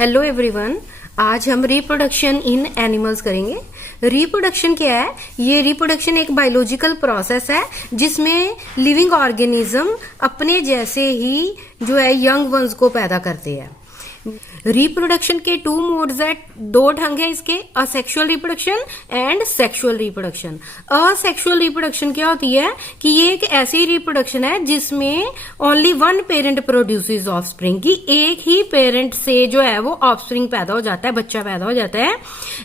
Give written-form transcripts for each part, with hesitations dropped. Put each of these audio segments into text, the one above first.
Hello everyone, आज हम reproduction in animals करेंगे। रिप्रोडक्शन क्या है? ये रिप्रोडक्शन एक बायोलॉजिकल प्रोसेस है जिसमें लिविंग ऑर्गेनिज्म अपने जैसे ही जो है यंग वंस को पैदा करते हैं। रिप्रोडक्शन के टू मोड्स है, दो ढंग है इसके, asexual reproduction and sexual reproduction. Asexual reproduction क्या होती है कि ये एक ऐसी रिप्रोडक्शन है जिसमें only one parent produces offspring, की एक ही पेरेंट से जो है वो ऑफस्प्रिंग पैदा हो जाता है, बच्चा पैदा हो जाता है।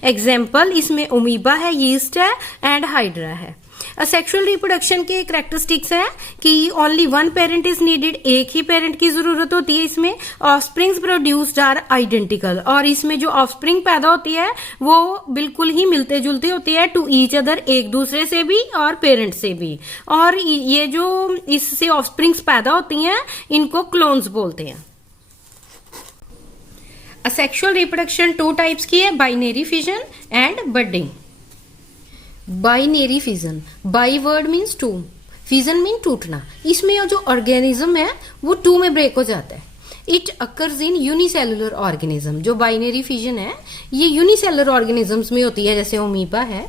एग्जाम्पल इसमें अमीबा है, यीस्ट है एंड हाइड्रा है। असेक्सुअल रिप्रोडक्शन के कैरेक्टरिस्टिक्स है कि only one parent is needed, एक ही पेरेंट की जरूरत होती है। इसमें ऑफस्प्रिंग्स प्रोड्यूस्ड आर आइडेंटिकल, और इसमें जो ऑफस्प्रिंग पैदा होती है वो बिल्कुल ही मिलते जुलते होती है टू ईच अदर, एक दूसरे से भी और पेरेंट से भी। और ये जो इससे ऑफस्प्रिंग्स पैदा होती हैं इनको क्लोन्स बोलते हैं। असेक्सुअल रिप्रोडक्शन टू टाइप्स की है, binary fission and budding. Binary fission, bi word means two, fission mean टूटना। इसमें जो ऑर्गेनिज्म है वो टू में ब्रेक हो जाता है। It occurs in unicellular organism. जो बाइनरी फिजन है ये यूनिसेलुलर ऑर्गेनिजम्स में होती है, जैसे अमीबा है।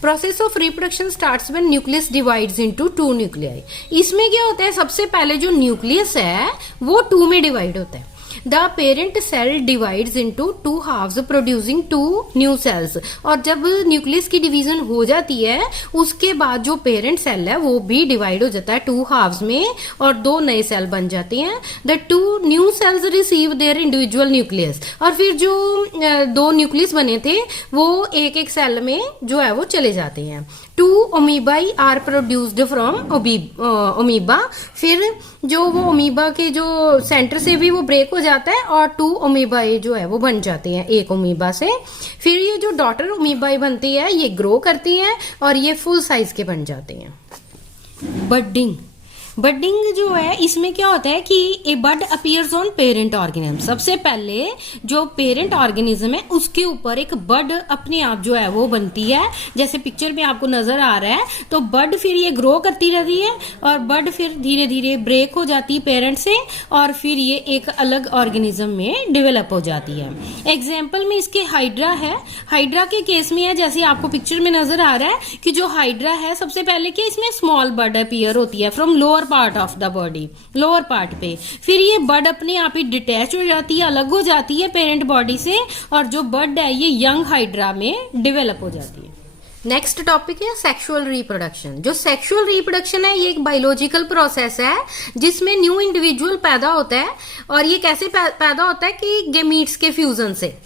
Process of reproduction starts when nucleus divides into two nuclei. इसमें क्या होता है, सबसे पहले जो न्यूक्लियस है वो टू में डिवाइड होता है। The parent cell divides into two halves producing two new cells। और जब न्यूक्लियस की डिवीजन हो जाती है उसके बाद जो पेरेंट सेल है वो भी डिवाइड हो जाता है टू हाफ्स में और दो नए सेल बन जाते हैं। The two new sales receive their individual nucleus. और फिर जो दो न्यूक्लियस बने थे वो एक एक सेल में जो है वो चले जाते हैं। Two amoebae are produced from amoeba. फिर जो वो अमीबा के जो सेंटर से भी वो ब्रेक हो जाता है और टू अमीबाई जो है वो बन जाते हैं एक अमीबा से। फिर ये जो डॉटर अमीबाई बनती है ये ग्रो करती हैं और ये फुल साइज के बन जाते हैं। बडिंग, बडिंग जो है इसमें क्या होता है कि ए बड अपीयर्स ऑन पेरेंट ऑर्गेनिज्म। सबसे पहले जो पेरेंट ऑर्गेनिज्म है उसके ऊपर एक बड अपने आप जो है वो बनती है, जैसे पिक्चर में आपको नजर आ रहा है। तो बड फिर ये ग्रो करती रहती है और बड फिर धीरे धीरे ब्रेक हो जाती है पेरेंट से और फिर ये एक अलग ऑर्गेनिज्म में डेवलप हो जाती है। एग्जाम्पल में इसके हाइड्रा है। हाइड्रा के केस में है जैसे आपको पिक्चर में नजर आ रहा है कि जो हाइड्रा है सबसे पहले कि इसमें स्मॉल बड अपीयर होती है from lower part of the body, lower part पे। फिर ये बड अपने आप ही डिटैच हो जाती है, अलग हो जाती है पेरेंट बॉडी से और जो बड है ये यंग हाइड्रा में डेवलप हो जाती है। नेक्स्ट टॉपिक है सेक्सुअल रिप्रोडक्शन। जो सेक्सुअल रिप्रोडक्शन है ये एक बायोलॉजिकल प्रोसेस है जिसमें न्यू इंडिविजुअल पैदा होता है। और ये कैसे पैदा होता है कि गैमीट्स के फ्यूजन से।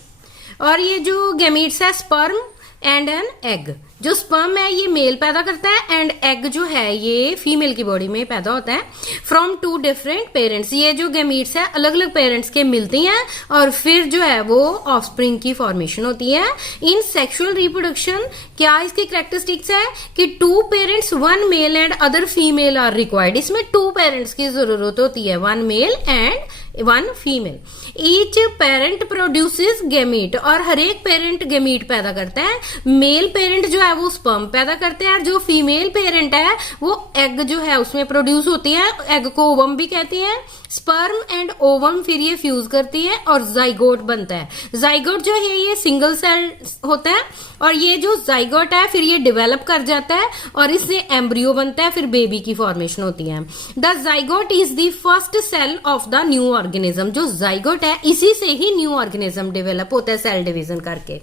और ये जो गैमीट्स है स्पर्म एंड एन एग। जो स्पर्म है ये मेल पैदा करता है एंड एग जो है ये फीमेल की बॉडी में पैदा होता है फ्रॉम टू डिफरेंट पेरेंट्स। ये जो गैमीट्स है अलग अलग पेरेंट्स के मिलती हैं और फिर जो है वो ऑफस्प्रिंग की फॉर्मेशन होती है। इन सेक्सुअल रिप्रोडक्शन क्या इसकी कैरेक्टरिस्टिक्स है कि two parents, one male and other female are required. इसमें टू पेरेंट्स की जरूरत होती है, one male and one female. Each parent produces gamete, और हर एक पेरेंट गैमीट पैदा करता है। मेल पेरेंट जो है वो स्पर्म पैदा करते हैं और जो फीमेल पेरेंट है वो एग जो है उसमें प्रोड्यूस होती है। एग को ओवम भी कहते हैं। स्पर्म एंड ओवम फिर ये फ्यूज करती है और जाइगोट बनता है। जाइगोट जो है ये सिंगल सेल होता है और ये जो जाइगोट है फिर ये डेवलप कर जाता है और इससे एम्ब्रियो बनता है, फिर बेबी की फॉर्मेशन होती है। The zygote is the first cell of the new organism. जो जाइगोट है इसी से ही न्यू ऑर्गेनिज्म डेवलप होता है सेल डिवीजन करके।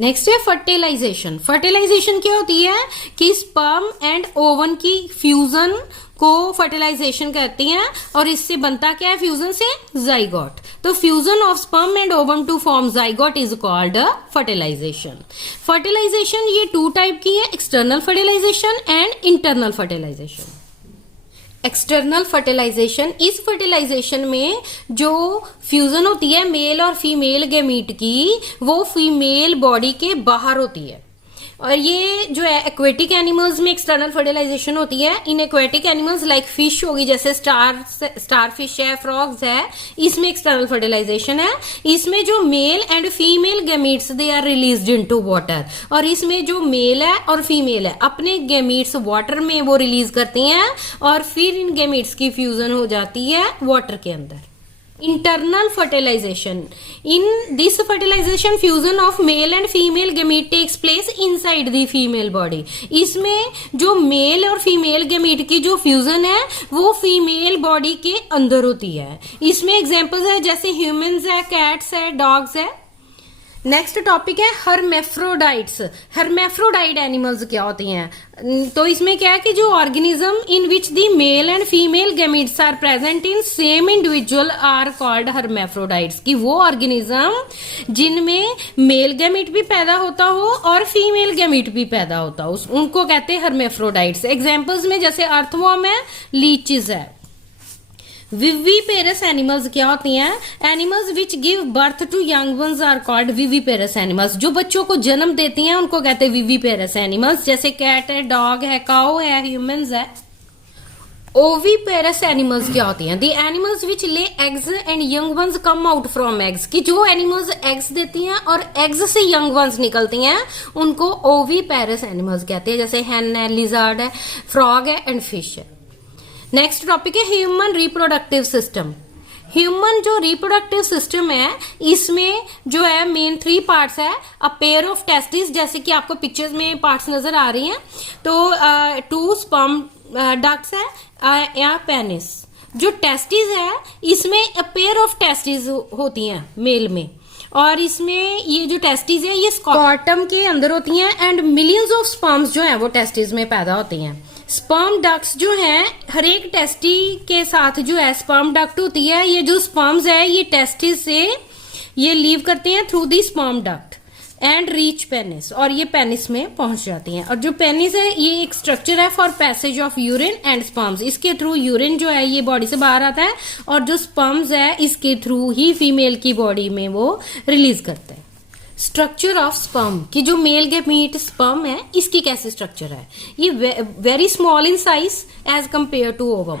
नेक्स्ट है फर्टिलाइजेशन। फर्टिलाइजेशन क्या होती है कि स्पर्म एंड ओवन की फ्यूजन को फर्टिलाइजेशन कहती हैं और इससे बनता क्या है फ्यूजन से, जाइगोट। तो fusion of sperm and ovum to form zygote is called fertilisation. Fertilisation ये टू टाइप की है, external fertilisation and internal fertilisation. External fertilisation, इस फर्टिलाइजेशन में जो फ्यूजन होती है मेल और फीमेल गैमीट की वो फीमेल बॉडी के बाहर होती है। और ये जो है एक्वेटिक एनिमल्स में एक्सटर्नल फर्टिलाइजेशन होती है। In aquatic animals like fish होगी, जैसे स्टार फिश है, फ्रॉग्स है, इसमें एक्सटर्नल फर्टिलाइजेशन है। इसमें जो male and female gametes they are released into water, और इसमें जो मेल है और फीमेल है अपने गैमीट्स वाटर में वो रिलीज करती हैं और फिर इन गैमीट्स की फ्यूजन हो जाती है वाटर के अंदर। internal fertilization. In this fertilization, fusion of male and female gamete takes place inside the female body. इसमें जो मेल और फीमेल गैमीट की जो फ्यूजन है वो फीमेल बॉडी के अंदर होती है. इसमें एग्जांपल्स है जैसे ह्यूमंस है, कैट्स है, डॉग्स है. नेक्स्ट टॉपिक है हर्मेफ्रोडाइट्स. हर्मेफ्रोडाइट एनिमल्स क्या होती हैं? तो इसमें क्या है कि जो organism in which the male and female gametes are present in same individual are called hermaphrodites. कि वो ऑर्गेनिज्म जिनमें मेल गैमीट भी पैदा होता हो और फीमेल गैमीट भी पैदा होता हो उनको कहते हैं हर्मेफ्रोडाइट्स. एग्जाम्पल्स में जैसे अर्थवॉर्म है, लीचेस है. विविपेरस एनिमल्स क्या होती हैं? Animals which give birth to young ones are called viviparous animals. जो बच्चों को जन्म देती हैं उनको कहते हैं विविपेरस एनिमल्स. जैसे कैट है, डॉग है, काउ है, ह्यूमंस है. ओविपेरस एनिमल्स क्या होती हैं? The animals which lay eggs and young ones come out from eggs. कि जो एनिमल्स एग्स देती हैं और एग्स से यंग वंस निकलती हैं उनको ओविपेरस एनिमल्स कहते हैं. जैसे हैन है, लिजर्ड है, फ्रॉग है एंड फिश है. नेक्स्ट टॉपिक है ह्यूमन रिप्रोडक्टिव सिस्टम. ह्यूमन जो रिप्रोडक्टिव सिस्टम है इसमें जो है मेन 3 पार्ट्स है. अ पेयर ऑफ टेस्टिस, जैसे कि आपको पिक्चर्स में पार्ट्स नजर आ रही हैं. तो 2 स्पर्म डक्ट्स है या पेनिस. जो टेस्टिस है इसमें अ पेयर ऑफ टेस्टिस होती हैं मेल में. और इसमें ये जो टेस्टिस है ये स्कॉटम के अंदर होती हैं एंड मिलियंस ऑफ स्पर्म्स जो है वो टेस्टिस में पैदा होती हैं. स्पर्म डक्ट्स जो हैं हर एक टेस्टी के साथ जो है स्पर्म डक्ट होती है. ये जो स्पर्म्स है ये टेस्टिस से ये लीव करते हैं through the sperm duct and reach penis. और ये पेनिस में पहुंच जाती हैं. और जो पेनिस है ये एक स्ट्रक्चर है for passage of urine and sperms. इसके थ्रू यूरिन जो है ये बॉडी से बाहर आता है और जो स्पर्म्स है इसके थ्रू ही फीमेल की बॉडी में वो रिलीज करता है. स्ट्रक्चर ऑफ स्पर्म की जो मेल गैमीट स्पर्म है इसकी कैसे स्ट्रक्चर है? ये very small in size as compare to ovum.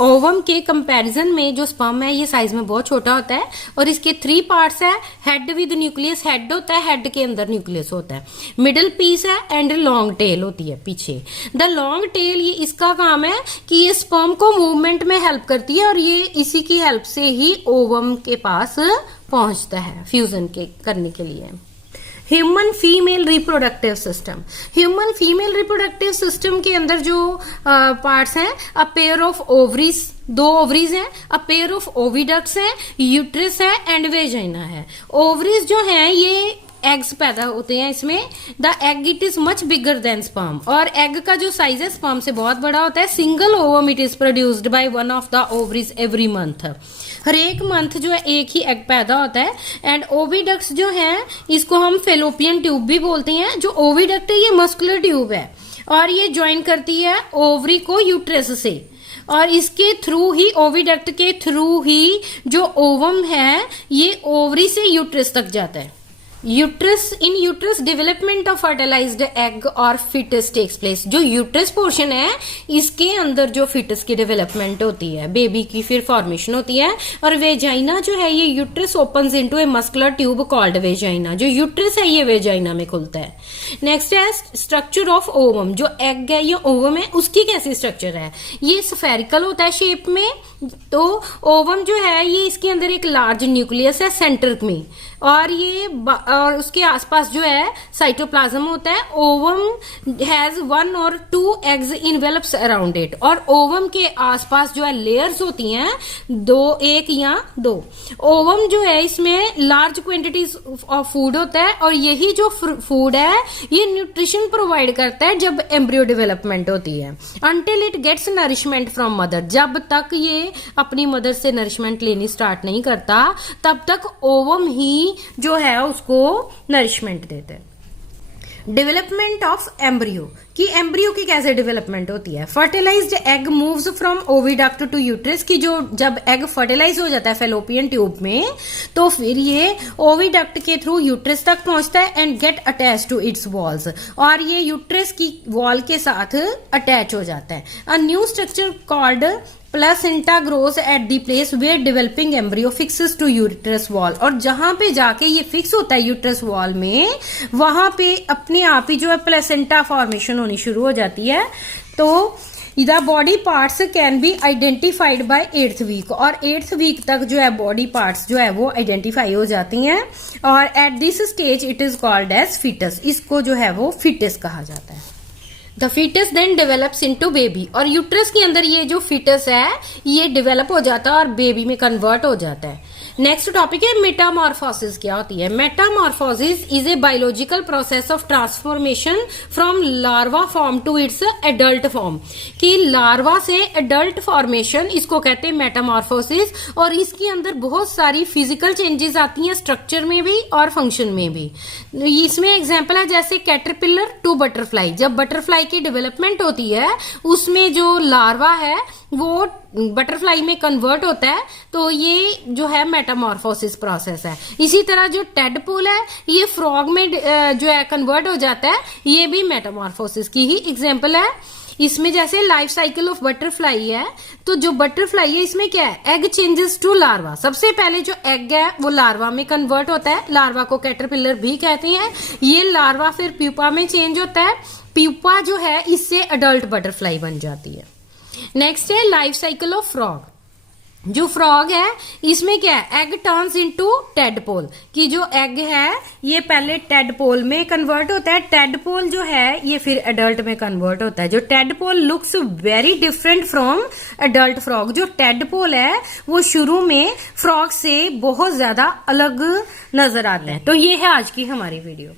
Ovum के कंपैरिजन में जो स्पर्म है ये साइज में बहुत छोटा होता है. और इसके 3 पार्ट्स है. हेड विद न्यूक्लियस, हेड होता है, हेड के अंदर न्यूक्लियस होता है. मिडिल पीस है एंड लॉन्ग टेल होती है पीछे. द लॉन्ग टेल ये इसका काम है कि ये स्पर्म को मूवमेंट में हेल्प करती है और ये इसी की हेल्प से ही ओवम के पास पहुंचता है फ्यूजन के करने के लिए. Human female reproductive system. Human female reproductive system के अंदर जो पार्ट्स हैं, a pair of ovaries, 2 ovaries हैं, अ पेयर ऑफ ओविडक्ट्स हैं, यूट्रस है एंड वेजाइना है. ओवरीज जो हैं ये एग्स पैदा होते हैं इसमें. The egg it is much bigger than sperm. और एग का जो साइज है स्पर्म से बहुत बड़ा होता है. Single ovum it is produced by one of the ovaries every month. हर एक मंथ जो है एक ही एग पैदा होता है. एंड ओविडक्ट्स जो हैं इसको हम फेलोपियन ट्यूब भी बोलते हैं. जो ओविडक्ट है ये मस्कुलर ट्यूब है और ये ज्वाइन करती है ओवरी को यूट्रस से. और इसके थ्रू ही, ओविडक्ट के थ्रू ही जो ओवम है ये ओवरी से यूट्रस तक जाता है. Uterus, in uterus development of fertilised egg और फिटस टेक्स प्लेस. जो यूट्रस पोर्शन है इसके अंदर जो फिटस की डेवलपमेंट होती है, बेबी की फिर फॉर्मेशन होती है. और वेजाइना जो है ये uterus opens into a muscular tube called vagina. जो यूट्रस है ये वेजाइना में खुलता है. नेक्स्ट है स्ट्रक्चर ऑफ ओवम. जो एग है या ओवम है उसकी कैसी स्ट्रक्चर है? ये स्फेरिकल होता है शेप में. तो ओवम जो है ये इसके अंदर एक लार्ज न्यूक्लियस है सेंटर में और ये और उसके आसपास जो है साइटोप्लाज्म होता है. Ovum has 1 or 2 eggs envelopes around it. और ओवम के आसपास जो है लेयर्स होती हैं 1 या 2. ओवम जो है इसमें लार्ज क्वांटिटीज ऑफ फूड होता है और यही जो फूड है ये न्यूट्रिशन प्रोवाइड करता है जब एम्ब्रियो डेवलपमेंट होती है. Until it gets nourishment from mother. जब तक ये अपनी मदर से नरिशमेंट लेनी स्टार्ट नहीं करता तब तक ओवम ही जो है उसको नरिशमेंट देते हैं. डेवलपमेंट ऑफ एम्ब्रियो कि एम्ब्रियो की कैसे डेवलपमेंट होती है? Fertilised egg moves from oviduct to uterus. की जो जब एग फर्टिलाइज हो जाता है फेलोपियन ट्यूब में तो फिर ये ओविडक्ट के थ्रू यूट्रस तक पहुंचता है and get attach to its walls. और ये यूट्रस की वॉल के साथ अटैच हो जाता है. A new structure called placenta grows at the place where developing embryo fixes to uterus wall. और जहां पे जाके ये फिक्स होता है यूट्रस वॉल में वहां पे अपने आप ही जो है प्लेसेंटा फॉर्मेशन होनी शुरू हो जाती है. तो the body parts can be identified by 8th week, और 8th वीक तक जो है बॉडी पार्ट्स जो है वो आइडेंटिफाई हो जाती हैं, और at this stage it is called as foetus, इसको जो है वो फीटस कहा जाता है। The foetus then develops into baby, और यूट्रस के अंदर ये जो फीटस है ये डेवलप हो जाता है और बेबी में कन्वर्ट हो जाता है। नेक्स्ट टॉपिक है मेटामॉर्फोसिस। क्या होती है? Metamorphosis is a biological process of transformation from larva form to its adult form, कि लार्वा से एडल्ट फॉर्मेशन, इसको कहते हैं मेटामॉर्फोसिस, और इसके अंदर बहुत सारी फिजिकल चेंजेस आती हैं स्ट्रक्चर में भी और फंक्शन में भी। इसमें एग्जांपल है जैसे कैटरपिलर टू बटरफ्लाई, जब बटरफ्लाई की डेवलपमेंट होती है उसमें जो लार्वा है वो बटरफ्लाई में कन्वर्ट होता है, तो ये जो है मेटामॉर्फोसिस प्रोसेस है। इसी तरह जो टेडपोल है ये फ्रॉग में जो है कन्वर्ट हो जाता है, ये भी मेटामॉर्फोसिस की ही एग्जांपल है। इसमें जैसे लाइफ साइकिल ऑफ बटरफ्लाई है, तो जो बटरफ्लाई है इसमें क्या है, एग चेंजेस टू लार्वा। सबसे पहले जो एग है वो लार्वा में कन्वर्ट होता है, लार्वा को कैटरपिलर भी कहते हैं। ये लार्वा फिर प्यूपा में चेंज होता है, प्यूपा जो है इससे अडल्ट बटरफ्लाई बन जाती है। नेक्स्ट है लाइफ साइकिल ऑफ फ्रॉग। जो फ्रॉग है इसमें क्या है, एग टर्न्स इनटू टेडपोल, कि जो एग है ये पहले टेडपोल में कन्वर्ट होता है, टेडपोल जो है ये फिर एडल्ट में कन्वर्ट होता है। जो tadpole looks very different from adult frog, जो टेडपोल है वो शुरू में फ्रॉग से बहुत ज्यादा अलग नजर आता है। तो ये है आज की हमारी वीडियो।